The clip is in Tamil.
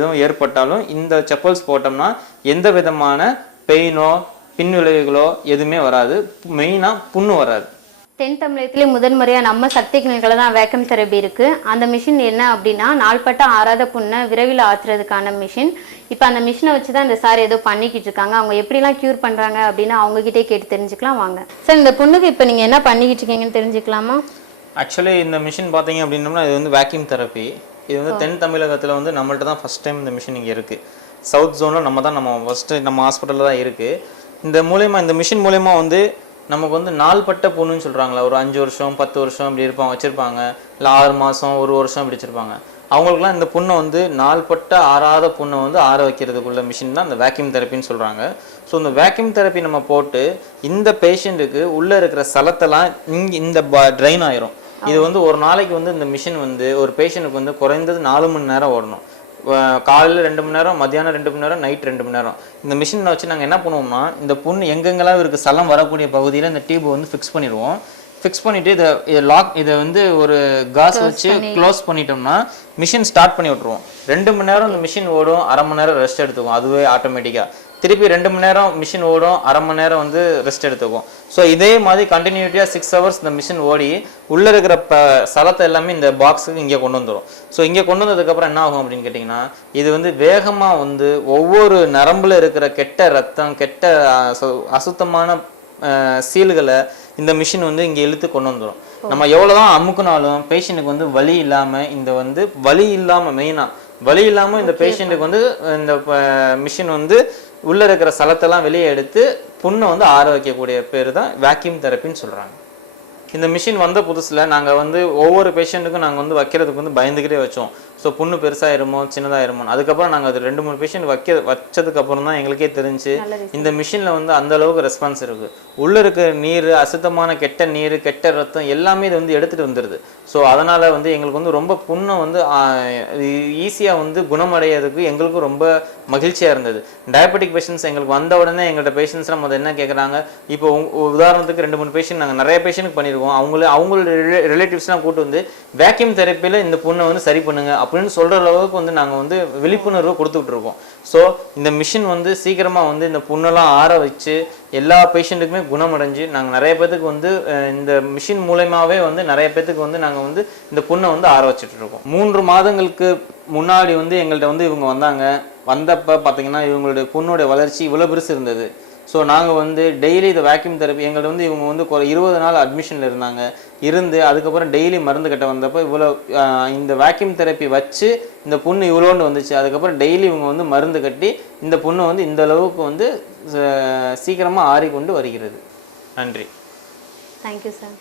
எதுவும் ஏற்பட்டாலும் இந்த செப்பல்ஸ் போட்டோம்னா எந்த விதமான பெயினோ பின்விளைவுகளோ எதுவுமே வராது. மெயினாக புண்ணு வராது. தென் தமிழகத்திலே முதன்முறையாக நம்ம சக்தி கிளினிக்கில் தான் வேக்கம் தெரப்பி இருக்குது. அந்த மிஷின் என்ன அப்படின்னா நாள்பட்ட ஆறாத புண்ணை விரைவில் ஆற்றுறதுக்கான மிஷின். இப்போ அந்த மிஷினை வச்சு தான் இந்த சார் ஏதோ பண்ணிக்கிட்டு இருக்காங்க. அவங்க எப்படிலாம் க்யூர் பண்ணுறாங்க அப்படின்னு அவங்ககிட்டே கேட்டு தெரிஞ்சுக்கலாம் வாங்க. சார் இந்த புண்ணுக்கு இப்போ நீங்கள் என்ன பண்ணிக்கிட்டு இருக்கீங்கன்னு தெரிஞ்சுக்கலாமா? ஆக்சுவலி இந்த மிஷின் பார்த்தீங்க அப்படின்னோம்னா இது வந்து வேக்யூம் தெரப்பி. இது வந்து தென் தமிழகத்தில் வந்து நம்மள்ட்ட தான் ஃபஸ்ட் டைம் இந்த மிஷின் இங்கே இருக்குது. சவுத் ஜோனில் நம்ம ஃபஸ்ட்டு நம்ம ஹாஸ்பிட்டலில் தான் இருக்குது. இந்த மிஷின் மூலயமா வந்து நமக்கு வந்து நாள்பட்ட புண்ணுன்னு சொல்கிறாங்களா, ஒரு 5 வருஷம் 10 வருஷம் இப்படி வச்சுருப்பாங்க, இல்லை 6 மாதம் 1 வருஷம் இப்படி வச்சுருப்பாங்க. அவங்களுக்குலாம் இந்த புண்ணை வந்து நாள்பட்ட ஆறாத புண்ணை வந்து ஆற வைக்கிறதுக்குள்ள மிஷின் தான் இந்த வேக்யூம் தெரப்பின்னு சொல்கிறாங்க. ஸோ இந்த வேக்யூம் தெரப்பி நம்ம போட்டு இந்த பேஷண்ட்டுக்கு உள்ளே இருக்கிற சலத்தெல்லாம் இந்த ட்ரைன் ஆயிரும். இது வந்து ஒரு நாளைக்கு வந்து இந்த மிஷின் வந்து ஒரு பேஷண்ட்டுக்கு வந்து குறைந்தது 4 மணி நேரம் ஓடணும். காலையில் 2 மணி நேரம், மத்தியானம் 2 மணி நேரம், நைட் 2 மணி நேரம். இந்த மிஷினை வச்சு நாங்கள் என்ன பண்ணுவோம்னா இந்த புண்ணு எங்கெங்கெல்லாம் இருக்குது சலம் வரக்கூடிய பகுதியில் இந்த டியூபை வந்து ஃபிக்ஸ் பண்ணிடுவோம். ஃபிக்ஸ் பண்ணிவிட்டு இதை வந்து ஒரு காஸ் வச்சு க்ளோஸ் பண்ணிட்டோம்னா மிஷின் ஸ்டார்ட் பண்ணி விட்ருவோம். 2 மணி நேரம் இந்த மிஷின் ஓடும், அரை மணி நேரம் ரெஸ்ட் எடுத்துக்கும் அதுவே ஆட்டோமேட்டிக்காக. திருப்பி 2 மணி நேரம் மிஷின் ஓடும், அரை மணி நேரம் வந்து ரெஸ்ட் எடுத்துக்கும். ஸோ இதே மாதிரி கண்டினியூட்டியாக 6 ஹவர்ஸ் இந்த மிஷின் ஓடி உள்ளே இருக்கிற சலத்தை எல்லாமே இந்த பாக்ஸுக்கு இங்கே கொண்டு வந்துடும். ஸோ இங்கே கொண்டு வந்ததுக்கப்புறம் என்ன ஆகும் அப்படின்னு கேட்டிங்கன்னா இது வந்து வேகமாக வந்து ஒவ்வொரு நரம்பில் இருக்கிற கெட்ட ரத்தம், கெட்ட அசுத்தமான சீல்களை இந்த மிஷின் வந்து இங்கே இழுத்து கொண்டு வந்துடும். நம்ம எவ்வளோதான் அமுக்குனாலும் பேஷண்ட்டுக்கு வந்து வலி இல்லாமல் மெயினாக வலி இல்லாமல் இந்த பேஷண்ட்டுக்கு வந்து இந்த மிஷின் வந்து உள்ளே இருக்கிற சலத்தெல்லாம் வெளியே எடுத்து புண்ணை வந்து ஆற வைக்கக்கூடிய பேர் தான் வேக்யூம் தெரப்பின்னு சொல்கிறாங்க. இந்த மிஷின் வந்த புதுசில் நாங்கள் வந்து ஒவ்வொரு பேஷண்ட்டுக்கும் நாங்கள் வந்து வைக்கிறதுக்கு வந்து பயந்துக்கிட்டே வச்சோம். ஸோ புண்ணு பெருசாகிருமோ சின்னதாகிருமோ. அதுக்கப்புறம் நாங்கள் அது 2-3 பேஷண்ட் வச்சதுக்கப்புறம் தான் எங்களுக்கே தெரிஞ்சு இந்த மிஷினில் வந்து அந்த அளவுக்கு ரெஸ்பான்ஸ் இருக்குது. உள்ளே இருக்கிற நீர், அசுத்தமான கெட்ட நீர், கெட்ட ரத்தம் எல்லாமே இது வந்து எடுத்துகிட்டு வந்துடுது. ஸோ அதனால் வந்து எங்களுக்கு வந்து ரொம்ப புண்ணை வந்து ஈஸியாக வந்து குணமடைகிறதுக்கு எங்களுக்கும் ரொம்ப மகிழ்ச்சியாக இருந்தது. டயபெட்டிக் பேஷண்ட்ஸ் எங்களுக்கு வந்த உடனே எங்கள்கிட்ட பேஷண்ட்ஸ்லாம் முதல்ல என்ன கேட்குறாங்க, இப்போ உதாரணத்துக்கு 2-3 பேஷண்ட் நாங்கள் நிறைய பேஷண்ட்டுக்கு பண்ணியிருக்கோம். அவங்களோட ரிலேட்டிவ்ஸ்லாம் கூட்டு வந்து வேக்யூம் தெரப்பியில் இந்த புண்ணை வந்து சரி பண்ணுங்க அப்படின்னு சொல்கிற அளவுக்கு வந்து நாங்கள் வந்து விழிப்புணர்வு கொடுத்துக்கிட்டு இருக்கோம். ஸோ இந்த மிஷின் வந்து சீக்கிரமாக வந்து இந்த புண்ணெல்லாம் ஆற வச்சு எல்லா பேஷண்ட்டுக்குமே குணமடைஞ்சு நாங்கள் நிறைய பேத்துக்கு வந்து இந்த மிஷின் மூலயமாவே வந்து நிறைய பேத்துக்கு வந்து நாங்கள் வந்து இந்த புண்ணை வந்து ஆற வச்சுட்டு இருக்கோம். 3 மாதங்களுக்கு முன்னாடி வந்து எங்கள்கிட்ட வந்து இவங்க வந்தப்போ பார்த்தீங்கன்னா இவங்களுடைய புண்ணுடைய வளர்ச்சி இவ்வளோ பெருசு இருந்தது. ஸோ நாங்கள் வந்து டெய்லி இந்த வேக்யூம் தெரப்பி எங்கள்கிட்ட வந்து இவங்க வந்து 20 நாள் அட்மிஷனில் இருந்து அதுக்கப்புறம் டெய்லி மருந்து கட்ட வந்தப்போ இவ்வளோ இந்த வேக்யூம் தெரப்பி வச்சு இந்த புண்ணு இவ்வளோன்னு வந்துச்சு. அதுக்கப்புறம் டெய்லி இவங்க வந்து மருந்து கட்டி இந்த புண்ணு வந்து இந்த அளவுக்கு வந்து சீக்கிரமாக ஆறிக்கொண்டு வருகிறது. நன்றி. Thank you sir.